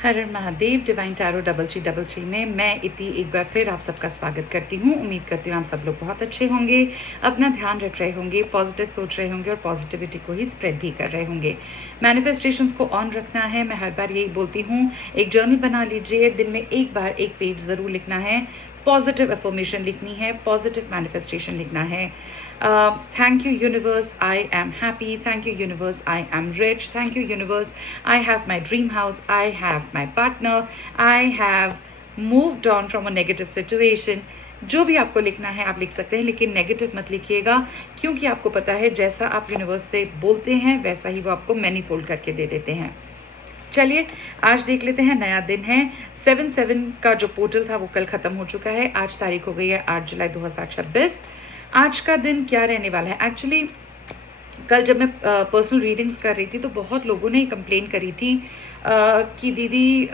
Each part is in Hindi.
हर हर महादेव। डिवाइन टैरो 3333 में मैं इति एक बार फिर आप सबका स्वागत करती हूँ। उम्मीद करती हूँ आप सब लोग बहुत अच्छे होंगे, अपना ध्यान रख रहे होंगे, पॉजिटिव सोच रहे होंगे और पॉजिटिविटी को ही स्प्रेड भी कर रहे होंगे। मैनिफेस्टेशंस को ऑन रखना है। मैं हर बार यही बोलती हूँ, एक जर्नल बना लीजिए, दिन में एक बार एक पेज ज़रूर लिखना है, पॉजिटिव अफर्मेशन लिखनी है, पॉजिटिव मैनिफेस्टेशन लिखना है। Thank you universe, I am happy. Thank you universe, I am rich. Thank you universe, I have my dream house. I have my partner. I have moved on from a negative situation. जो भी आपको लिखना है आप लिख सकते हैं, लेकिन नेगेटिव मत लिखिएगा, क्योंकि आपको पता है जैसा आप यूनिवर्स से बोलते हैं वैसा ही वो आपको मैनीफोल्ड करके दे देते हैं। चलिए आज देख लेते हैं। नया दिन है। 7/7 का जो पोर्टल था वो कल खत्म हो चुका है। आज तारीख हो गई है 8 जुलाई 2026। आज का दिन क्या रहने वाला है? एक्चुअली कल जब मैं पर्सनल रीडिंग्स कर रही थी तो बहुत लोगों ने कंप्लेन करी थी कि दीदी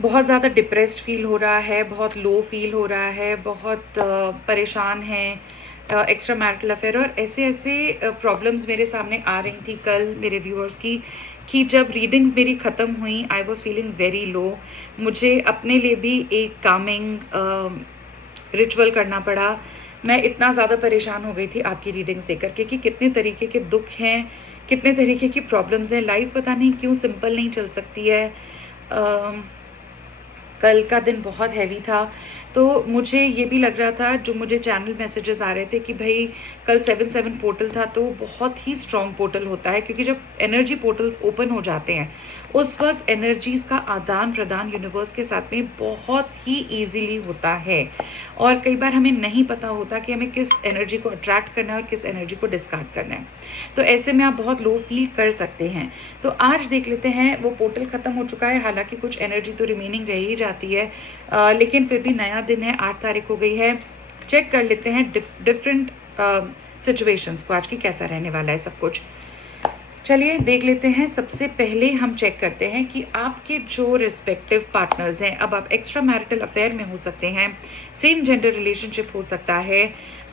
बहुत ज़्यादा डिप्रेस्ड फील हो रहा है, बहुत लो फील हो रहा है, बहुत परेशान है, एक्स्ट्रा मैरिटल अफेयर और ऐसे ऐसे प्रॉब्लम्स मेरे सामने आ रही थी कल मेरे व्यूअर्स की, कि जब रीडिंग्स मेरी ख़त्म हुई I was feeling very low. मुझे अपने लिए भी एक कामिंग रिचुअल करना पड़ा। मैं इतना ज़्यादा परेशान हो गई थी आपकी रीडिंग्स देख करके कि कितने तरीके के दुख हैं, कितने तरीके की प्रॉब्लम्स हैं। लाइफ पता नहीं क्यों सिंपल नहीं चल सकती है। कल का दिन बहुत हैवी था, तो मुझे ये भी लग रहा था, जो मुझे चैनल मैसेजेस आ रहे थे कि भाई कल 7/7 पोर्टल था तो बहुत ही स्ट्रॉन्ग पोर्टल होता है, क्योंकि जब एनर्जी पोर्टल्स ओपन हो जाते हैं उस वक्त एनर्जीज का आदान प्रदान यूनिवर्स के साथ में बहुत ही ईजीली होता है और कई बार हमें नहीं पता होता कि हमें किस एनर्जी को अट्रैक्ट करना है और किस एनर्जी को डिस्कार्ड करना है। तो ऐसे में आप बहुत लो फील कर सकते हैं। तो आज देख लेते हैं। वो पोर्टल खत्म हो चुका है, हालांकि कुछ एनर्जी तो रिमेनिंग रह ही जाती है, लेकिन फिर भी नया दिन है, 8 तारीख हो गई है। चेक कर लेते हैं डिफरेंट सिचुएशंस को आज की कैसा रहने वाला है सब कुछ। चलिए देख लेते हैं। सबसे पहले हम चेक करते हैं कि आपके जो रिस्पेक्टिव पार्टनर्स हैं, अब आप एक्स्ट्रा मैरिटल अफेयर में हो सकते हैं, सेम जेंडर रिलेशनशिप हो सकता है,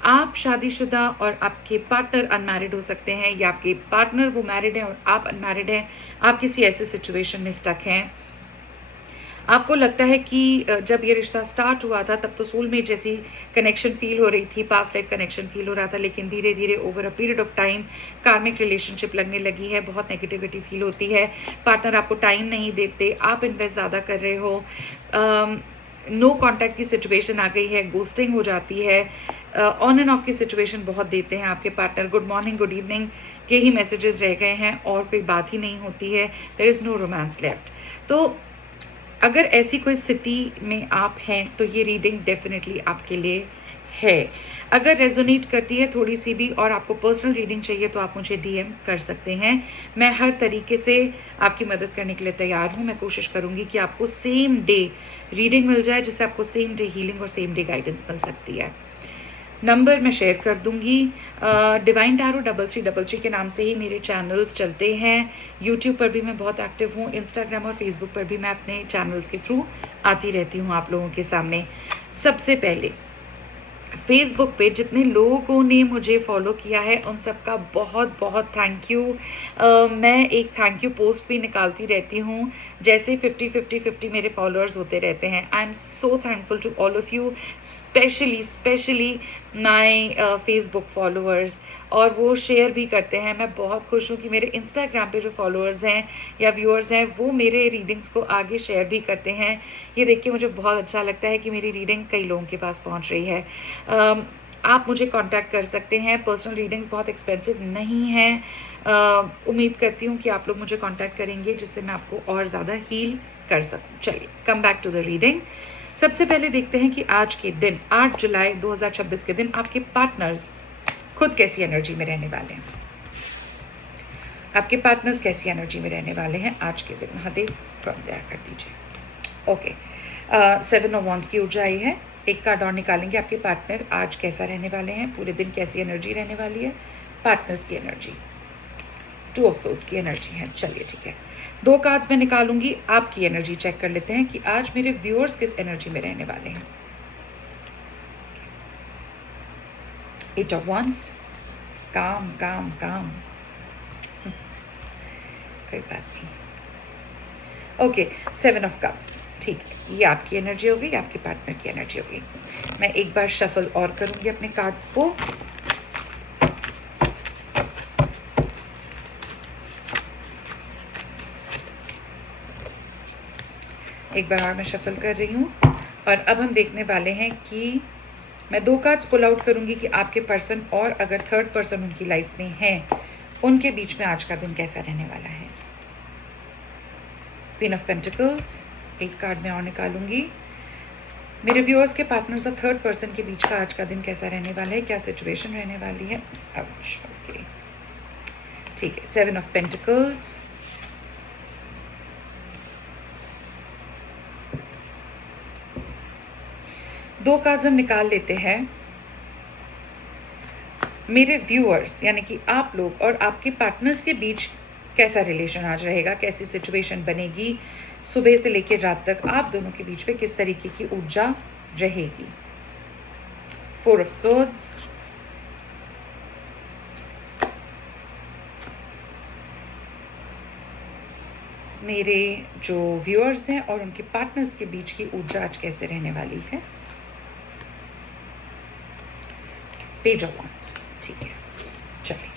आप शादीशुदा और आपके पार्टनर अनमैरिड हो सकते हैं, या आपके पार्टनर वो मैरिड है और आप अनमैरिड हैं, आप किसी ऐसे सिचुएशन में स्टक हैं। आपको लगता है कि जब ये रिश्ता स्टार्ट हुआ था तब तो सोलमेट जैसी कनेक्शन फील हो रही थी, पास्ट लाइफ कनेक्शन फील हो रहा था, लेकिन धीरे धीरे over a period of time कार्मिक रिलेशनशिप लगने लगी है, बहुत नेगेटिविटी फील होती है, पार्टनर आपको टाइम नहीं देते, आप इन्वेस्ट ज़्यादा कर रहे हो, नो कॉन्टैक्ट की सिचुएशन आ गई है, गोस्टिंग हो जाती है, ऑन एंड ऑफ की सिचुएशन बहुत देते हैं आपके partner, good morning good evening के ही मैसेजेस रह गए हैं और कोई बात ही नहीं होती है, there is no romance left. तो अगर ऐसी कोई स्थिति में आप हैं तो ये रीडिंग डेफिनेटली आपके लिए है। अगर रेजोनेट करती है थोड़ी सी भी और आपको पर्सनल रीडिंग चाहिए तो आप मुझे डीएम कर सकते हैं। मैं हर तरीके से आपकी मदद करने के लिए तैयार हूँ। मैं कोशिश करूँगी कि आपको सेम डे रीडिंग मिल जाए, जिससे आपको सेम डे हीलिंग और सेम डे गाइडेंस मिल सकती है। नंबर मैं शेयर कर दूंगी। डिवाइन टैरो 3333 के नाम से ही मेरे चैनल्स चलते हैं। यूट्यूब पर भी मैं बहुत एक्टिव हूँ, इंस्टाग्राम और फेसबुक पर भी मैं अपने चैनल्स के थ्रू आती रहती हूँ आप लोगों के सामने। सबसे पहले फेसबुक पे जितने लोगों ने मुझे फॉलो किया है उन सबका बहुत बहुत थैंक यू। मैं एक थैंक यू पोस्ट भी निकालती रहती हूँ, जैसे 50-50-50 मेरे फॉलोअर्स होते रहते हैं। I am so thankful to all of you, specially my Facebook followers, और वो शेयर भी करते हैं। मैं बहुत खुश हूँ कि मेरे इंस्टाग्राम पे जो फॉलोअर्स हैं या व्यूअर्स हैं वो मेरे रीडिंग्स को आगे शेयर भी करते हैं। ये देख के मुझे बहुत अच्छा लगता है कि मेरी रीडिंग कई लोगों के पास पहुँच रही है। आप मुझे कांटेक्ट कर सकते हैं। पर्सनल रीडिंग्स बहुत एक्सपेंसिव नहीं है। उम्मीद करती हूँ कि आप लोग मुझे कांटेक्ट करेंगे जिससे मैं आपको और ज़्यादा हील कर सकूँ। चलिए come back to the reading. सबसे पहले देखते हैं कि आज के दिन 8 जुलाई 2026 के दिन आपके पार्टनर्स खुद कैसी एनर्जी में रहने वाले हैं। आपके पार्टनर्स कैसी एनर्जी में रहने वाले हैं आज के दिन। महादेव फ्रॉम दया कर दीजिए। ओके, 7 ऑफ वॉन्ड्स की ऊर्जा आई है। एक कार्ड और निकालेंगे। आपके पार्टनर आज कैसा रहने वाले हैं, पूरे दिन कैसी एनर्जी रहने वाली है, पार्टनर्स की एनर्जी। 2 ऑफ सोल्स की एनर्जी है। चलिए ठीक है, 2 कार्ड्स मैं निकालूंगी, आपकी एनर्जी चेक कर लेते हैं कि आज मेरे व्यूअर्स किस एनर्जी में रहने वाले हैं। 8 ऑफ वॉन्ड्स, काम काम काम, कोई बात नहीं। ओके, 7 ऑफ कप्स, ठीक है। ये आपकी एनर्जी हो गई, आपके पार्टनर की एनर्जी हो गई। मैं एक बार शफल और करूंगी अपने कार्ड्स को। एक बार और मैं शफल कर रही हूँ और अब हम देखने वाले हैं कि मैं 2 कार्ड्स पुल आउट करूंगी कि आपके पर्सन और अगर थर्ड पर्सन उनकी लाइफ में है, उनके बीच में आज का दिन कैसा रहने वाला है। क्वीन ऑफ पेंटिकल्स, एक कार्ड मैं और निकालूंगी। मेरे व्यूअर्स के पार्टनर्स और थर्ड पर्सन के बीच का आज का दिन कैसा रहने वाला है, क्या सिचुएशन रहने वाली है। ओके, ठीक है। 7 ऑफ पेंटिकल्स, दो कार्ड्स हम निकाल लेते हैं। मेरे व्यूअर्स यानी कि आप लोग और आपके पार्टनर्स के बीच कैसा रिलेशन आज रहेगा, कैसी सिचुएशन बनेगी, सुबह से लेकर रात तक आप दोनों के बीच में किस तरीके की ऊर्जा रहेगी। 4 ऑफ सोर्ड्स, मेरे जो व्यूअर्स हैं और उनके पार्टनर्स के बीच की ऊर्जा आज कैसे रहने वाली है। पेज ऑफ वांड्स, ठीक है। चलिए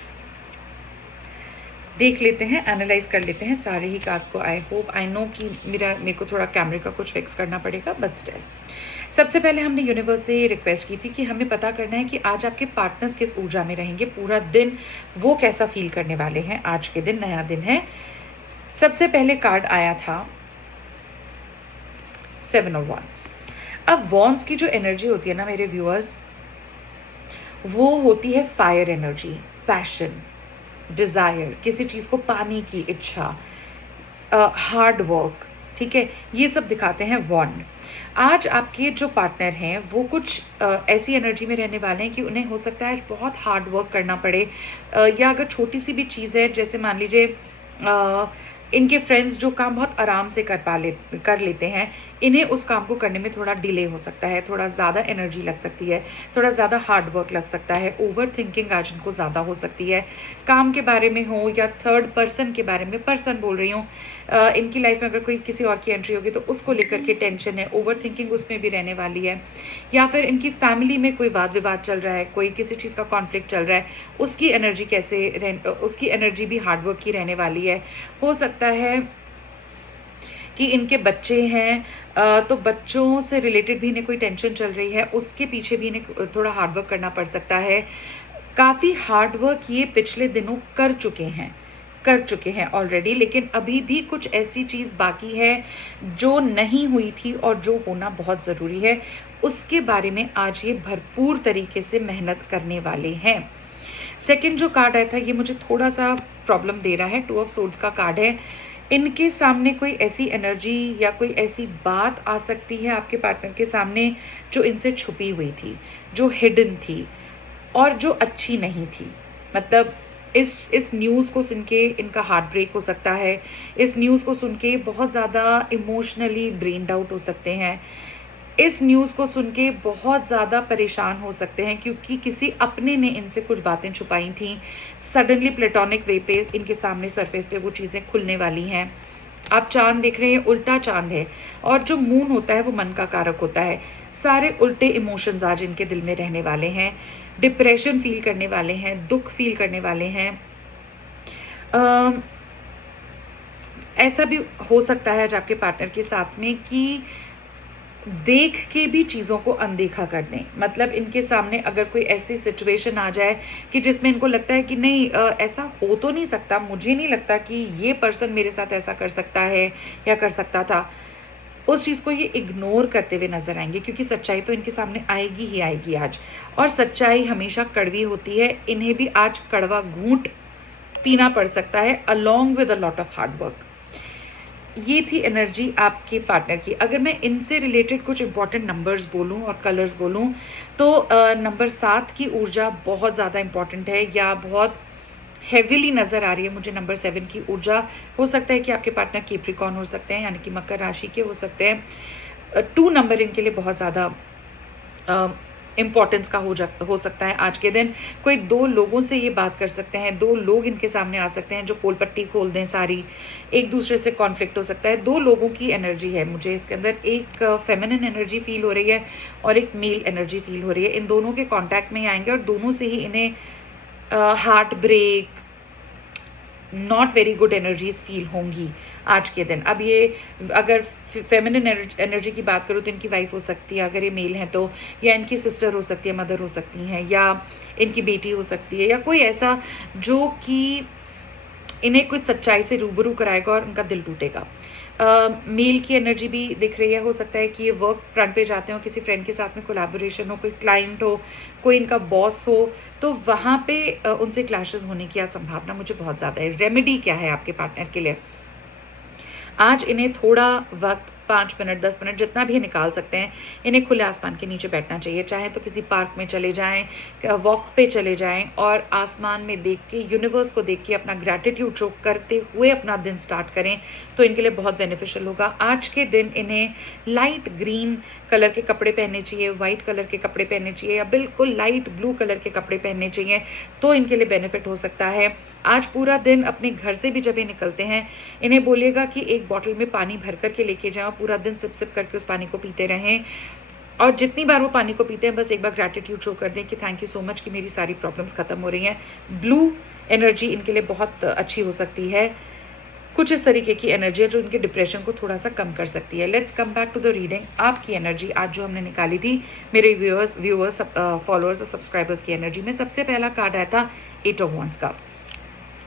देख लेते हैं, एनालाइज कर लेते हैं सारे ही कार्ड्स को। आई होप, आई नो कि मेरे को थोड़ा कैमरे का कुछ फिक्स करना पड़ेगा, बट स्टिल सबसे पहले हमने यूनिवर्स से रिक्वेस्ट की थी कि हमें पता करना है कि आज आपके पार्टनर्स किस ऊर्जा में रहेंगे, पूरा दिन वो कैसा फील करने वाले हैं। आज के दिन नया दिन है। सबसे पहले कार्ड आया था 7 ऑफ वांड्स। अब वांड्स की जो एनर्जी होती है ना मेरे व्यूअर्स, वो होती है फायर एनर्जी, पैशन, डिजायर, किसी चीज को पाने की इच्छा, हार्ड वर्क, ठीक है, ये सब दिखाते हैं वॉन्ड। आज आपके जो पार्टनर हैं वो कुछ ऐसी एनर्जी में रहने वाले हैं कि उन्हें हो सकता है बहुत हार्ड वर्क करना पड़े, या अगर छोटी सी भी चीज़ है, जैसे मान लीजिए इनके फ्रेंड्स जो काम बहुत आराम से कर लेते हैं, इन्हें उस काम को करने में थोड़ा डिले हो सकता है, थोड़ा ज़्यादा एनर्जी लग सकती है, थोड़ा ज़्यादा हार्ड वर्क लग सकता है, ओवर थिंकिंग आज इनको ज़्यादा हो सकती है, काम के बारे में हो या थर्ड पर्सन के बारे में, पर्सन बोल रही हूँ, इनकी लाइफ में अगर कोई किसी और की एंट्री होगी तो उसको लेकर के टेंशन है, ओवर थिंकिंग उसमें भी रहने वाली है, या फिर इनकी फैमिली में कोई वाद विवाद चल रहा है, कोई किसी चीज़ का कॉन्फ्लिक्ट चल रहा है, उसकी एनर्जी भी हार्ड वर्क की रहने वाली है। हो सकता है कि इनके बच्चे हैं, तो बच्चों से रिलेटेड भी इन्हें कोई टेंशन चल रही है, उसके पीछे भी इन्हें थोड़ा हार्ड वर्क करना पड़ सकता है। काफ़ी हार्ड वर्क ये पिछले दिनों कर चुके हैं ऑलरेडी, लेकिन अभी भी कुछ ऐसी चीज़ बाकी है जो नहीं हुई थी और जो होना बहुत ज़रूरी है, उसके बारे में आज ये भरपूर तरीके से मेहनत करने वाले हैं। सेकंड जो कार्ड आया था ये मुझे थोड़ा सा प्रॉब्लम दे रहा है। 2 ऑफ सोर्ड्स का कार्ड है। इनके सामने कोई ऐसी एनर्जी या कोई ऐसी बात आ सकती है आपके पार्टनर के सामने जो इनसे छुपी हुई थी, जो हिडन थी और जो अच्छी नहीं थी। मतलब इस न्यूज़ को सुन के इनका हार्ट ब्रेक हो सकता है, इस न्यूज़ को सुन के बहुत ज़्यादा इमोशनली ड्रेन्ड आउट हो सकते हैं, इस न्यूज़ को सुन के बहुत ज़्यादा परेशान हो सकते हैं क्योंकि किसी अपने ने इनसे कुछ बातें छुपाई थी। सडनली प्लेटोनिक वे पे इनके सामने सरफेस पे वो चीज़ें खुलने वाली हैं। आप चांद देख रहे हैं, उल्टा चांद है, और जो मून होता है वो मन का कारक होता है। सारे उल्टे इमोशंस आज इनके दिल में रहने वाले हैं, डिप्रेशन फील करने वाले हैं, दुख फील करने वाले हैं। ऐसा भी हो सकता है आज आपके पार्टनर के साथ में कि देख के भी चीज़ों को अनदेखा कर दें। मतलब इनके सामने अगर कोई ऐसी सिचुएशन आ जाए कि जिसमें इनको लगता है कि नहीं, ऐसा हो तो नहीं सकता, मुझे नहीं लगता कि ये पर्सन मेरे साथ ऐसा कर सकता है या कर सकता था, उस चीज़ को ये इग्नोर करते हुए नजर आएंगे क्योंकि सच्चाई तो इनके सामने आएगी ही आएगी आज। और सच्चाई हमेशा कड़वी होती है, इन्हें भी आज कड़वा घूंट पीना पड़ सकता है along with a lot of hard work. ये थी एनर्जी आपके पार्टनर की। अगर मैं इनसे रिलेटेड कुछ इंपॉर्टेंट नंबर्स बोलूं और कलर्स बोलूं तो नंबर 7 की ऊर्जा बहुत ज़्यादा इंपॉर्टेंट है या बहुत हेविली नज़र आ रही है मुझे। नंबर 7 की ऊर्जा हो सकता है कि आपके पार्टनर कैप्रिकॉर्न हो सकते हैं, यानी कि मकर राशि के हो सकते हैं। 2 नंबर इनके लिए बहुत ज़्यादा इम्पोर्टेंस का हो सकता है आज के दिन। कोई 2 लोगों से ये बात कर सकते हैं, 2 लोग इनके सामने आ सकते हैं जो पोल पट्टी खोल दें सारी, एक दूसरे से कॉन्फ्लिक्ट हो सकता है। 2 लोगों की एनर्जी है मुझे इसके अंदर, एक फेमिनिन एनर्जी फील हो रही है और एक मेल एनर्जी फील हो रही है। इन दोनों के कॉन्टैक्ट में ही आएंगे और दोनों से ही इन्हें heart break, not very good energies feel होंगी आज के दिन। अब ये अगर फेमिनिन एनर्जी की बात करूँ तो इनकी वाइफ हो सकती है, अगर ये मेल हैं तो, या इनकी सिस्टर हो सकती है, मदर हो सकती हैं, या इनकी बेटी हो सकती है, या कोई ऐसा जो कि इन्हें कुछ सच्चाई से रूबरू कराएगा और उनका दिल टूटेगा। मेल की एनर्जी भी दिख रही है, हो सकता है कि ये वर्क फ्रंट पे जाते हो, किसी फ्रेंड के साथ में कोलैबोरेशन हो, कोई क्लाइंट हो, कोई इनका बॉस हो, तो वहाँ पे उनसे क्लैशेस होने की आज संभावना मुझे बहुत ज़्यादा है। रेमेडी क्या है आपके पार्टनर के लिए? आज इन्हें थोड़ा वक्त 5 मिनट 10 मिनट जितना भी निकाल सकते हैं, इन्हें खुले आसमान के नीचे बैठना चाहिए। चाहे तो किसी पार्क में चले जाएं, वॉक पे चले जाएं और आसमान में देख के, यूनिवर्स को देख के अपना ग्रैटिट्यूड शो करते हुए अपना दिन स्टार्ट करें तो इनके लिए बहुत बेनिफिशियल होगा। आज के दिन इन्हें लाइट ग्रीन कलर के कपड़े पहनने चाहिए, वाइट कलर के कपड़े पहनने चाहिए, या बिल्कुल लाइट ब्लू कलर के कपड़े पहनने चाहिए, तो इनके लिए बेनिफिट हो सकता है। आज पूरा दिन अपने घर से भी जब ये निकलते हैं, इन्हें बोलिएगा कि एक बॉटल में पानी भर करके लेके जाओ, पूरा दिन सिप सिप करके उस पानी को पीते रहें, और जितनी बार वो पानी को पीते हैं बस एक बार ग्रैटिट्यूड शो कर दें कि थैंक यू सो मच कि मेरी सारी प्रॉब्लम्स खत्म हो रही हैं। ब्लू एनर्जी इनके लिए बहुत अच्छी हो सकती है। कुछ इस तरीके की एनर्जी है जो इनके डिप्रेशन को थोड़ा सा कम कर सकती है। Let's come back to the reading. आपकी एनर्जी आज जो हमने निकाली थी, मेरे व्यूअर्स फॉलोअर्स और सब्सक्राइबर्स की एनर्जी में सबसे पहला कार्ड आया था 8 ऑफ वॉन्ड्स का।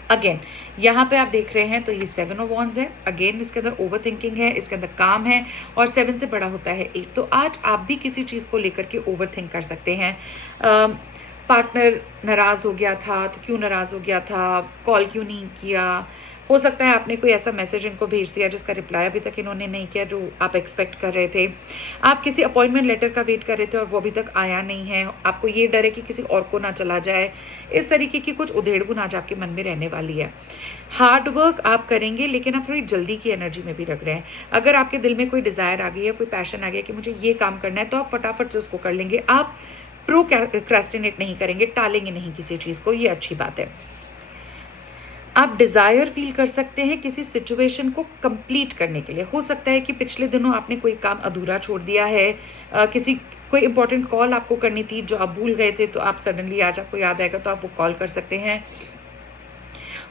अगेन यहाँ पे आप देख रहे हैं तो ये 7 ऑफ वॉन्ड्स है। अगेन इसके अंदर ओवर थिंकिंग है, इसके अंदर काम है, और 7 से बड़ा होता है 8। तो आज आप भी किसी चीज़ को लेकर के ओवर थिंक कर सकते हैं। पार्टनर नाराज़ हो गया था तो क्यों नाराज़ हो गया था, कॉल क्यों नहीं किया, हो सकता है आपने कोई ऐसा मैसेज इनको भेज दिया जिसका रिप्लाई अभी तक इन्होंने नहीं किया जो आप एक्सपेक्ट कर रहे थे। आप किसी अपॉइंटमेंट लेटर का वेट कर रहे थे और वो अभी तक आया नहीं है, आपको ये डर है कि किसी और को ना चला जाए। इस तरीके की कुछ उधेड़-बुन आज आपके मन में रहने वाली है। हार्ड वर्क आप करेंगे लेकिन आप थोड़ी जल्दी की एनर्जी में भी रख रहे हैं। अगर आपके दिल में कोई डिज़ायर आ गई है, कोई पैशन आ गया कि मुझे ये काम करना है, तो आप फटाफट से उसको कर लेंगे। आप प्रोक्रेस्टिनेट नहीं करेंगे, टालेंगे नहीं किसी चीज़ को, ये अच्छी बात है। आप डिज़ायर फील कर सकते हैं किसी सिचुएशन को कंप्लीट करने के लिए। हो सकता है कि पिछले दिनों आपने कोई काम अधूरा छोड़ दिया है, कोई इंपॉर्टेंट कॉल आपको करनी थी जो आप भूल गए थे, तो आप सडनली आज आपको याद आएगा तो आप वो कॉल कर सकते हैं।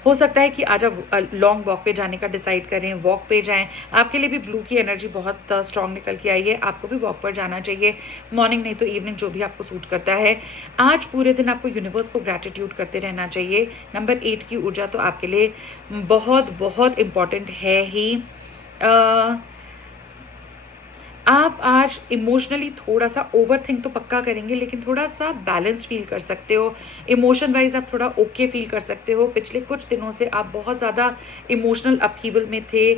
हो सकता है कि आज आप लॉन्ग वॉक पे जाने का डिसाइड करें, वॉक पे जाएं। आपके लिए भी ब्लू की एनर्जी बहुत स्ट्रांग निकल के आई है, आपको भी वॉक पर जाना चाहिए, मॉर्निंग नहीं तो इवनिंग, जो भी आपको सूट करता है। आज पूरे दिन आपको यूनिवर्स को ग्रैटिट्यूड करते रहना चाहिए। नंबर 8 की ऊर्जा तो आपके लिए बहुत बहुत इम्पॉर्टेंट है ही। आप आज इमोशनली थोड़ा सा ओवर थिंक तो पक्का करेंगे लेकिन थोड़ा सा बैलेंस फील कर सकते हो। इमोशन वाइज आप थोड़ा ओके फील कर सकते हो। पिछले कुछ दिनों से आप बहुत ज़्यादा इमोशनल अपहीवल में थे,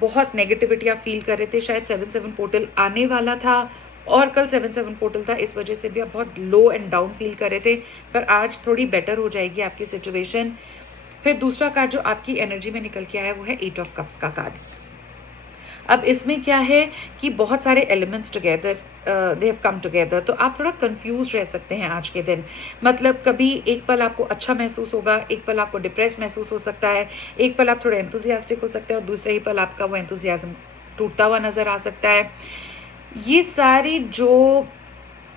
बहुत नेगेटिविटी आप फील कर रहे थे। शायद 7/7 पोर्टल आने वाला था और कल 7/7 पोर्टल था, इस वजह से भी आप बहुत लो एंड डाउन फील कर रहे थे, पर आज थोड़ी बेटर हो जाएगी आपकी सिचुएशन। फिर दूसरा कार्ड जो आपकी एनर्जी में निकल के आया वो है 8 ऑफ कप्स का कार्ड। अब इसमें क्या है कि बहुत सारे elements together, they have come together, तो आप थोड़ा कंफ्यूज रह सकते हैं आज के दिन। मतलब कभी एक पल आपको अच्छा महसूस होगा, एक पल आपको डिप्रेस महसूस हो सकता है, एक पल आप थोड़े एंथुजियास्टिक हो सकते हैं और दूसरे ही पल आपका वो एंथुजियाज्म टूटता हुआ नज़र आ सकता है। ये सारी जो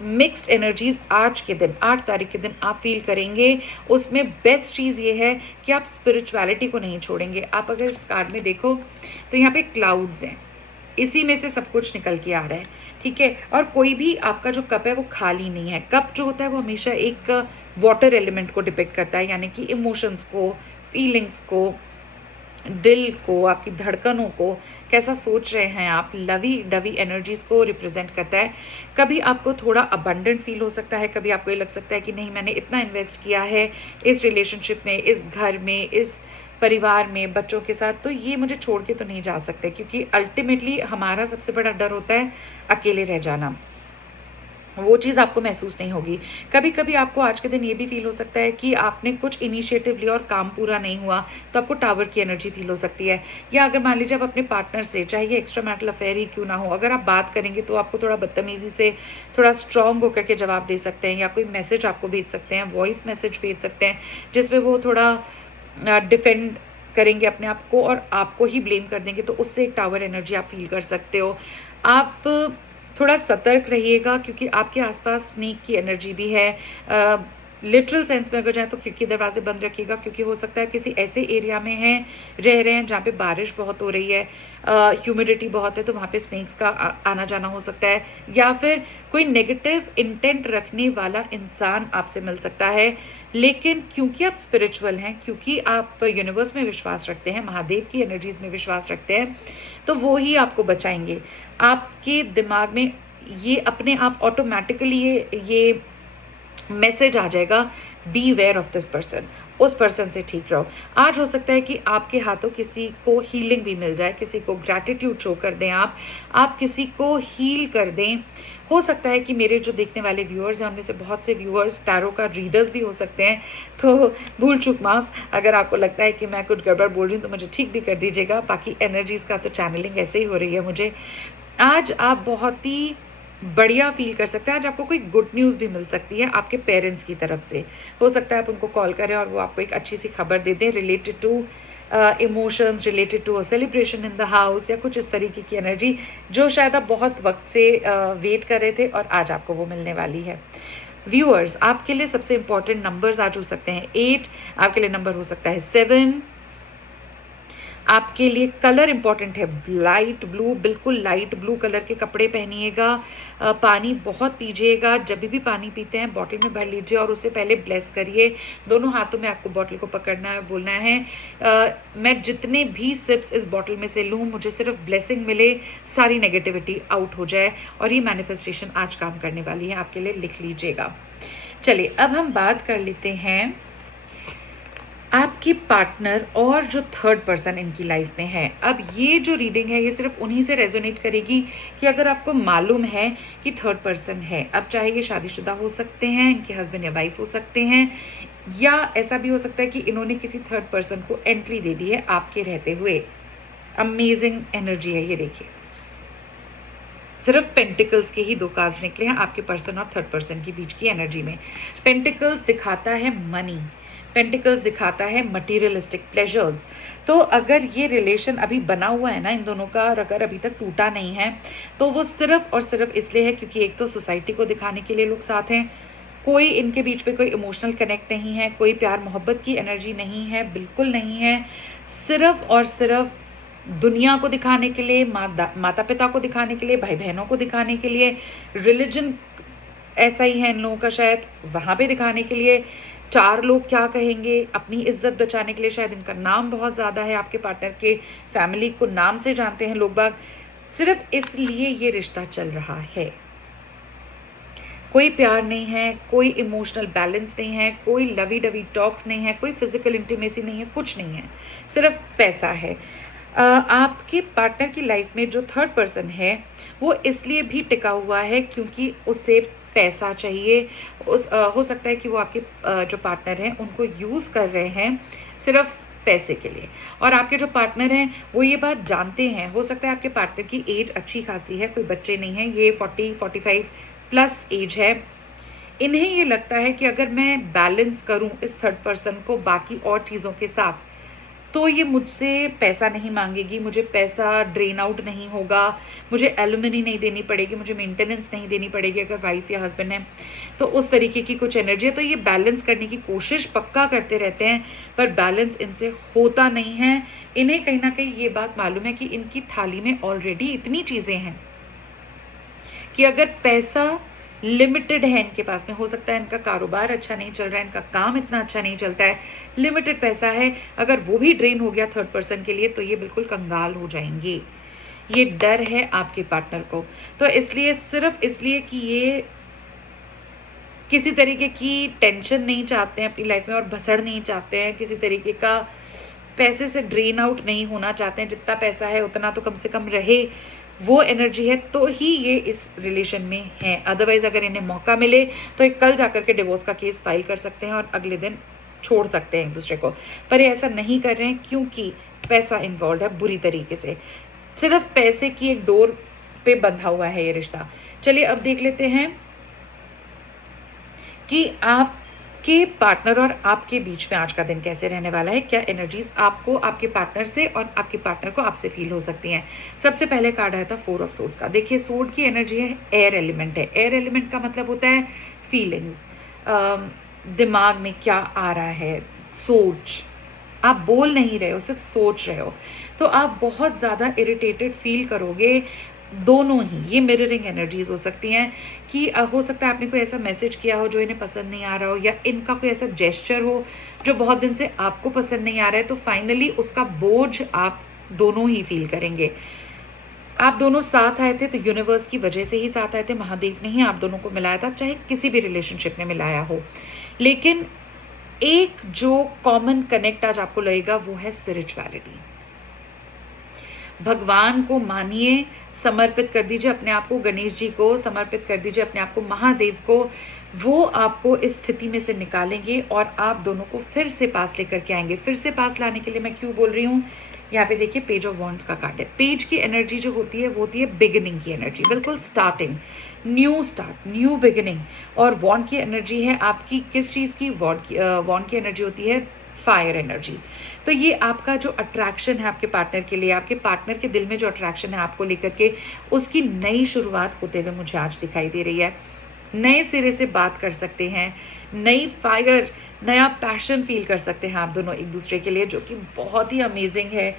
मिक्स्ड एनर्जीज आज के दिन 8 तारीख के दिन आप फील करेंगे, उसमें बेस्ट चीज़ ये है कि आप स्पिरिचुअलिटी को नहीं छोड़ेंगे। आप अगर इस कार्ड में देखो तो यहाँ पे क्लाउड्स हैं, इसी में से सब कुछ निकल के आ रहा है, ठीक है। और कोई भी आपका जो कप है वो खाली नहीं है। कप जो होता है वो हमेशा एक वाटर एलिमेंट को डिपिक्ट करता है, यानी कि इमोशंस को, फीलिंग्स को, दिल को, आपकी धड़कनों को, कैसा सोच रहे हैं आप, लवी डवी एनर्जीज को रिप्रेजेंट करता है। कभी आपको थोड़ा अबंडेंट फील हो सकता है, कभी आपको ये लग सकता है कि नहीं मैंने इतना इन्वेस्ट किया है इस रिलेशनशिप में, इस घर में, इस परिवार में, बच्चों के साथ, तो ये मुझे छोड़ के तो नहीं जा सकते, क्योंकि अल्टीमेटली हमारा सबसे बड़ा डर होता है अकेले रह जाना। वो चीज़ आपको महसूस नहीं होगी। कभी-कभी आपको आज के दिन ये भी फ़ील हो सकता है कि आपने कुछ इनिशिएटिव लिया और काम पूरा नहीं हुआ, तो आपको टावर की एनर्जी फ़ील हो सकती है। या अगर मान लीजिए आप अपने पार्टनर से, चाहे ये एक्स्ट्रा मैरिटल अफेयर ही क्यों ना हो, अगर आप बात करेंगे तो आपको थोड़ा बदतमीज़ी से, थोड़ा स्ट्रॉन्ग होकर के जवाब दे सकते हैं, या कोई मैसेज आपको भेज सकते हैं, वॉइस मैसेज भेज सकते हैं, जिसमें वो थोड़ा डिफेंड करेंगे अपने आप को और आपको ही ब्लेम कर देंगे, तो उससे एक टावर एनर्जी आप फ़ील कर सकते हो। आप थोड़ा सतर्क रहिएगा क्योंकि आपके आसपास स्नेक की एनर्जी भी है। लिटरल सेंस में अगर जाए तो खिड़की दरवाजे बंद रखिएगा, क्योंकि हो सकता है किसी ऐसे एरिया में हैं, रह रहे हैं जहाँ पे बारिश बहुत हो रही है, ह्यूमिडिटी बहुत है, तो वहाँ पे स्नेक्स का आना जाना हो सकता है। या फिर कोई नेगेटिव इंटेंट रखने वाला इंसान आपसे मिल सकता है। लेकिन क्योंकि आप स्पिरिचुअल हैं, क्योंकि आप यूनिवर्स में विश्वास रखते हैं, महादेव की एनर्जीज में विश्वास रखते हैं, तो वो ही आपको बचाएंगे। आपके दिमाग में ये अपने आप ऑटोमेटिकली ये मैसेज आ जाएगा, beware of this person, उस पर्सन से ठीक रहो। आज हो सकता है कि आपके हाथों किसी को हीलिंग भी मिल जाए, किसी को ग्रैटिट्यूड शो कर दें, आप किसी को हील कर दें। हो सकता है कि मेरे जो देखने वाले व्यूअर्स हैं उनमें से बहुत से व्यूअर्स टैरो का रीडर्स भी हो सकते हैं, तो भूल चूक माफ। अगर आपको लगता है कि मैं कुछ गड़बड़ बोल रही हूँ तो मुझे ठीक भी कर दीजिएगा। बाकी एनर्जीज का तो चैनलिंग ऐसे ही हो रही है मुझे। आज आप बहुत ही बढ़िया फील कर सकते हैं। आज आपको कोई गुड न्यूज़ भी मिल सकती है आपके पेरेंट्स की तरफ से। हो सकता है आप उनको कॉल करें और वो आपको एक अच्छी सी खबर दे दें related to emotions, related to a celebration in the house, या कुछ इस तरीके की एनर्जी जो शायद आप बहुत वक्त से वेट कर रहे थे और आज आपको वो मिलने वाली है। व्यूअर्स, आपके लिए सबसे इंपॉर्टेंट नंबर्स आज हो सकते हैं 8, आपके लिए नंबर हो सकता है 7। आपके लिए कलर इंपॉर्टेंट है लाइट ब्लू, बिल्कुल लाइट ब्लू कलर के कपड़े पहनिएगा। पानी बहुत पीजिएगा, जब भी पानी पीते हैं बॉटल में भर लीजिए और उससे पहले ब्लेस करिए। दोनों हाथों में आपको बॉटल को पकड़ना है, बोलना है मैं जितने भी सिप्स इस बॉटल में से लूँ मुझे सिर्फ ब्लेसिंग मिले, सारी नेगेटिविटी आउट हो जाए। और ये मैनिफेस्टेशन आज काम करने वाली है आपके लिए, लिख लीजिएगा। चलिए अब हम बात कर लेते हैं आपकी पार्टनर और जो थर्ड पर्सन इनकी लाइफ में है। अब ये जो रीडिंग है ये सिर्फ उन्हीं से रेजोनेट करेगी कि अगर आपको मालूम है कि थर्ड पर्सन है। अब चाहे ये शादीशुदा हो सकते हैं, इनके हस्बैंड या वाइफ हो सकते हैं, या ऐसा भी हो सकता है कि इन्होंने किसी थर्ड पर्सन को एंट्री दे दी है आपके रहते हुए। अमेजिंग एनर्जी है ये, देखिए सिर्फ पेंटिकल्स के ही 2 कार्ड्स निकले हैं आपके पर्सन और थर्ड पर्सन के बीच की एनर्जी में। पेंटिकल्स दिखाता है मनी, पेंटिकल्स दिखाता है मटीरियलिस्टिक प्लेजर्स। तो अगर ये रिलेशन अभी बना हुआ है ना इन दोनों का, और अगर अभी तक टूटा नहीं है, तो वो सिर्फ और सिर्फ इसलिए है क्योंकि एक तो सोसाइटी को दिखाने के लिए लोग साथ हैं, कोई इनके बीच में कोई इमोशनल कनेक्ट नहीं है, कोई प्यार मोहब्बत की एनर्जी नहीं है, बिल्कुल नहीं है। सिर्फ और सिर्फ दुनिया को दिखाने के लिए, माता पिता को दिखाने के लिए, भाई बहनों को दिखाने के लिए, रिलीजन ऐसा ही है इन लोगों का शायद, वहाँ पे दिखाने के लिए, 4 लोग क्या कहेंगे, अपनी इज्जत बचाने के लिए। शायद इनका नाम बहुत ज़्यादा है, आपके पार्टनर के फैमिली को नाम से जानते हैं लोग बाग, सिर्फ इसलिए ये रिश्ता चल रहा है। कोई प्यार नहीं है, कोई इमोशनल बैलेंस नहीं है, कोई लवी डवी टॉक्स नहीं है, कोई फिजिकल इंटीमेसी नहीं है, कुछ नहीं है, सिर्फ पैसा है। आपके पार्टनर की लाइफ में जो थर्ड पर्सन है वो इसलिए भी टिका हुआ है क्योंकि उसे पैसा चाहिए। हो सकता है कि वो आपके जो पार्टनर हैं उनको यूज़ कर रहे हैं सिर्फ पैसे के लिए, और आपके जो पार्टनर हैं वो ये बात जानते हैं। हो सकता है आपके पार्टनर की एज अच्छी खासी है, कोई बच्चे नहीं है, ये 40-45 प्लस एज है। इन्हें ये लगता है कि अगर मैं बैलेंस करूं इस थर्ड पर्सन को बाकी और चीज़ों के साथ, तो ये मुझसे पैसा नहीं मांगेगी, मुझे पैसा ड्रेन आउट नहीं होगा, मुझे एलुमनी नहीं देनी पड़ेगी, मुझे मेंटेनेंस नहीं देनी पड़ेगी अगर वाइफ या हस्बैंड है। तो उस तरीके की कुछ एनर्जी है। तो ये बैलेंस करने की कोशिश पक्का करते रहते हैं, पर बैलेंस इनसे होता नहीं है। इन्हें कहीं ना कहीं ये बात मालूम है कि इनकी थाली में ऑलरेडी इतनी चीज़ें हैं कि अगर पैसा लिमिटेड है इनके पास में, हो सकता है इनका कारोबार अच्छा नहीं चल रहा है, इनका काम इतना अच्छा नहीं चलता है, लिमिटेड पैसा है, अगर वो भी ड्रेन हो गया थर्ड पर्सन के लिए तो ये बिल्कुल कंगाल हो जाएंगे। ये डर है आपके पार्टनर को। तो इसलिए, सिर्फ इसलिए कि ये किसी तरीके की टेंशन नहीं चाहते हैं अपनी लाइफ में और भसड़ नहीं चाहते हैं, किसी तरीके का पैसे से ड्रेन आउट नहीं होना चाहते हैं। जितना पैसा है उतना तो कम से कम रहे, वो एनर्जी है तो ही ये इस रिलेशन में है। अदरवाइज अगर इन्हें मौका मिले तो ये कल जाकर के डिवोर्स का केस फाइल कर सकते हैं और अगले दिन छोड़ सकते हैं एक दूसरे को, पर ये ऐसा नहीं कर रहे हैं क्योंकि पैसा इन्वॉल्व है बुरी तरीके से। सिर्फ पैसे की एक डोर पे बंधा हुआ है ये रिश्ता। चलिए अब देख लेते हैं कि आपके पार्टनर और आपके बीच में आज का दिन कैसे रहने वाला है, क्या एनर्जीज आपको आपके पार्टनर से और आपके पार्टनर को आपसे फील हो सकती हैं। सबसे पहले कार्ड आया था 4 ऑफ सोर्ड्स का। देखिए सोर्ड की एनर्जी है, एयर एलिमेंट है। एयर एलिमेंट का मतलब होता है फीलिंग्स, दिमाग में क्या आ रहा है, सोच। आप बोल नहीं रहे हो, सिर्फ सोच रहे हो, तो आप बहुत ज़्यादा इरिटेटेड फील करोगे। दोनों ही ये मिररिंग एनर्जीज हो सकती हैं कि हो सकता है आपने कोई ऐसा मैसेज किया हो जो इन्हें पसंद नहीं आ रहा हो, या इनका कोई ऐसा जेस्चर हो जो बहुत दिन से आपको पसंद नहीं आ रहा है, तो फाइनली उसका बोझ आप दोनों ही फील करेंगे। आप दोनों साथ आए थे तो यूनिवर्स की वजह से ही साथ आए थे, महादेव ने ही आप दोनों को मिलाया था, चाहे किसी भी रिलेशनशिप में मिलाया हो। लेकिन एक जो कॉमन कनेक्ट आज आपको लगेगा वो है स्पिरिचुअलिटी। भगवान को मानिए, समर्पित कर दीजिए अपने आप को, गणेश जी को समर्पित कर दीजिए अपने आप को, महादेव को। वो आपको इस स्थिति में से निकालेंगे और आप दोनों को फिर से पास लेकर के आएंगे। फिर से पास लाने के लिए मैं क्यों बोल रही हूँ, यहाँ पे देखिए पेज ऑफ वॉन्ड्स का कार्ड है। पेज की एनर्जी जो होती है वो होती है बिगिनिंग की एनर्जी, बिल्कुल starting, new start, new beginning. और वॉन्ड की एनर्जी है आपकी किस चीज़ की, वॉन्ड की एनर्जी होती है फायर एनर्जी। तो ये आपका जो अट्रैक्शन है आपके पार्टनर के लिए, आपके पार्टनर के दिल में जो अट्रैक्शन है आपको लेकर के, उसकी नई शुरुआत होते हुए मुझे आज दिखाई दे रही है। नए सिरे से बात कर सकते हैं, नई फायर, नया पैशन फील कर सकते हैं आप दोनों एक दूसरे के लिए, जो कि बहुत ही अमेजिंग है।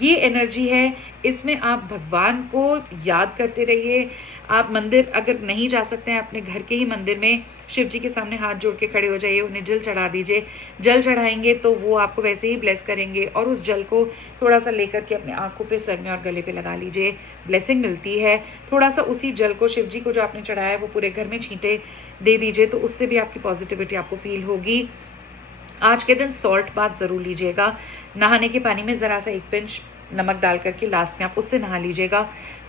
ये एनर्जी है, इसमें आप भगवान को याद करते रहिए। आप मंदिर अगर नहीं जा सकते हैं, अपने घर के ही मंदिर में शिव जी के सामने हाथ जोड़ के खड़े हो जाइए, उन्हें जल चढ़ा दीजिए। जल चढ़ाएंगे तो वो आपको वैसे ही ब्लेस करेंगे, और उस जल को थोड़ा सा लेकर के अपने आंखों पे, सर में और गले पे लगा लीजिए, ब्लेसिंग मिलती है। थोड़ा सा उसी जल को शिव जी को जो आपने चढ़ाया है वो पूरे घर में छींटे दे दीजिए, तो उससे भी आपकी पॉजिटिविटी आपको फील होगी। आज के दिन सॉल्ट बाथ ज़रूर लीजिएगा। नहाने के पानी में ज़रा सा 1 पिंच नमक डाल करके लास्ट में आप उससे नहा लीजिएगा।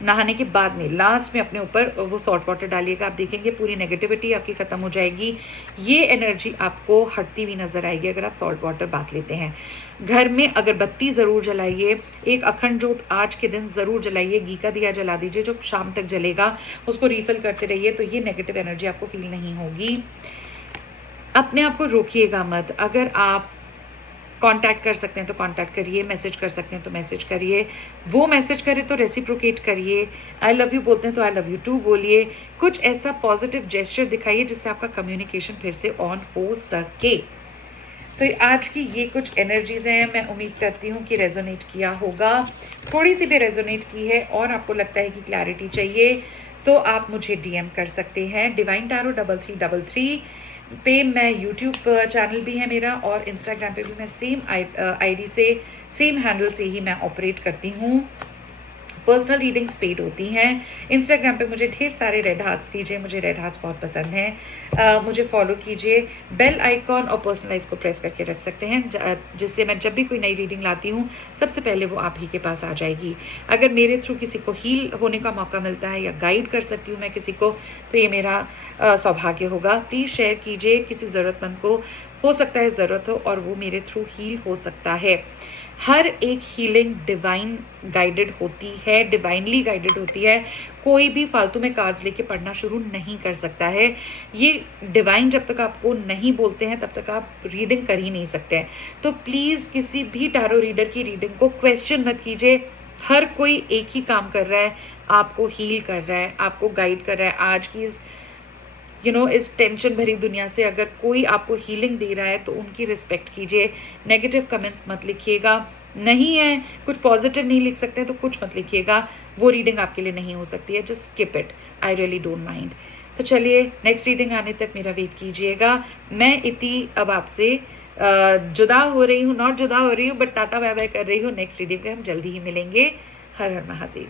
नहाने के बाद में लास्ट में अपने ऊपर वो सॉल्ट वाटर डालिएगा। आप देखेंगे पूरी नेगेटिविटी आपकी ख़त्म हो जाएगी। ये एनर्जी आपको हटती हुई नज़र आएगी अगर आप सॉल्ट वाटर बाथ लेते हैं। घर में अगरबत्ती ज़रूर जलाइए, एक अखंड जोत आज के दिन ज़रूर जलाइए, घी का दिया जला दीजिए जो शाम तक जलेगा, उसको रिफिल करते रहिए, तो ये नेगेटिव एनर्जी आपको फील नहीं होगी। अपने आप को रोकिएगा मत। अगर आप कांटेक्ट कर सकते हैं तो कांटेक्ट करिए, मैसेज कर सकते हैं तो मैसेज करिए, वो मैसेज करे तो रेसिप्रोकेट करिए। आई लव यू बोलते हैं तो आई लव यू टू बोलिए। कुछ ऐसा पॉजिटिव जेस्चर दिखाइए जिससे आपका कम्युनिकेशन फिर से ऑन हो सके। तो आज की ये कुछ एनर्जीज हैं, मैं उम्मीद करती हूँ कि रेजोनेट किया होगा। थोड़ी सी भी रेजोनेट की है और आपको लगता है कि क्लैरिटी चाहिए तो आप मुझे डीएम कर सकते हैं। डिवाइन टैरो 3333 पे मैं यूट्यूब चैनल भी है मेरा, और इंस्टाग्राम पे भी मैं सेम आईडी से, सेम हैंडल से ही मैं ऑपरेट करती हूँ। पर्सनल रीडिंग्स पेड होती हैं। इंस्टाग्राम पे मुझे ढेर सारे रेड हार्ट्स दीजिए, मुझे रेड हार्ट्स बहुत पसंद हैं। मुझे फॉलो कीजिए, बेल आइकॉन और पर्सनलाइज को प्रेस करके रख सकते हैं, जिससे मैं जब भी कोई नई रीडिंग लाती हूँ सबसे पहले वो आप ही के पास आ जाएगी। अगर मेरे थ्रू किसी को हील होने का मौका मिलता है या गाइड कर सकती हूँ मैं किसी को, तो ये मेरा सौभाग्य होगा। प्लीज़ शेयर कीजिए, किसी ज़रूरतमंद को हो सकता है ज़रूरत हो और वो मेरे थ्रू हील हो सकता है। हर एक हीलिंग डिवाइन गाइडेड होती है, डिवाइनली गाइडेड होती है। कोई भी फालतू में कार्ड्स लेके पढ़ना शुरू नहीं कर सकता है। ये डिवाइन जब तक आपको नहीं बोलते हैं तब तक आप रीडिंग कर ही नहीं सकते हैं। तो प्लीज़ किसी भी टैरो रीडर की रीडिंग को क्वेश्चन मत कीजिए। हर कोई एक ही काम कर रहा है, आपको हील कर रहा है, आपको गाइड कर रहा है। आज की इस टेंशन भरी दुनिया से अगर कोई आपको हीलिंग दे रहा है तो उनकी रिस्पेक्ट कीजिए। नेगेटिव कमेंट्स मत लिखिएगा, नहीं है कुछ पॉजिटिव नहीं लिख सकते तो कुछ मत लिखिएगा, वो रीडिंग आपके लिए नहीं हो सकती है। Just skip it, I really don't mind. तो चलिए नेक्स्ट रीडिंग आने तक मेरा वेट कीजिएगा। मैं इति अब आपसे जुदा हो रही हूँ, नॉट जुदा हो रही हूँ बट टाटा बाय बाय कर रही हूँ। नेक्स्ट रीडिंग पे हम जल्दी ही मिलेंगे। हर हर महादेव।